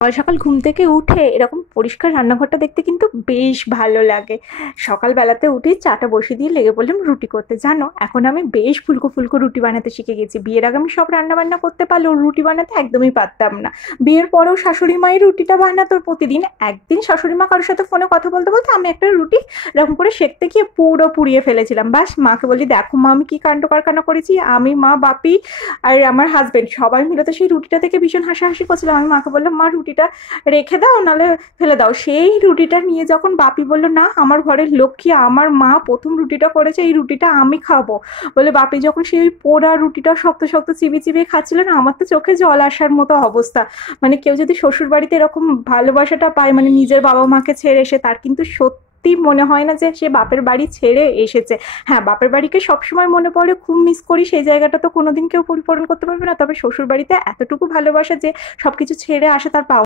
সকাল সকাল ঘুম থেকে উঠে এরকম পরিষ্কার রান্নাঘরটা দেখতে কিন্তু বেশ ভালো লাগে। সকালবেলাতে উঠে চাটা বসিয়ে দিয়ে লেগে পড়লাম রুটি করতে। জানো, এখন আমি বেশ ফুলকো ফুলকো রুটি বানাতে শিখে গেছি। বিয়ের আগে আমি সব রান্না বান্না করতে পারলেও রুটি বানাতে একদমই পারতাম না। বিয়ের পরেও শাশুড়ি মাই রুটিটা বানাতো প্রতিদিন। একদিন শাশুড়ি মা কারোর সাথে ফোনে কথা বলতে বলতে আমি একটা রুটি এরকম করে সেঁকতে গিয়ে পুরো পুড়িয়ে ফেলেছিলাম। বাস মাকে বলি, দেখো মা আমি কি কাণ্ড কারখানা করেছি। আমি, মা, বাপি আর আমার হাজবেন্ড সবাই মিলে তো সেই রুটিটা থেকে ভীষণ হাসাহাসি করছিলাম। আমি মাকে বললাম, মা রুটিটা রেখে দাও, নাহলে ফেলে দাও। সেই রুটিটা নিয়ে যখন বাপি বললো, না আমার ঘরের লক্ষ্মী, আমার মা প্রথম রুটিটা করেছে, এই রুটিটা আমি খাবো বলে বাপি যখন সেই পোড়া রুটিটা শক্ত শক্ত চিবিয়ে চিবিয়ে খাচ্ছিল না, আমার তো চোখে জল আসার মতো অবস্থা। মানে কেউ যদি শ্বশুর বাড়িতে এরকম ভালোবাসাটা পায়, মানে নিজের বাবা মাকে ছেড়ে এসে, তার কিন্তু সত্যি মনে হয় না যে সে বাপের বাড়ি ছেড়ে এসেছে। হ্যাঁ, বাপের বাড়িকে সবসময় মনে পড়ে, খুব মিস করি, সেই জায়গাটা তো কোনোদিন কেউ পরিপূরণ করতে পারবে না। তবে শ্বশুর বাড়িতে এতটুকু ভালোবাসা যে সবকিছু ছেড়ে আসে, তার পাওয়া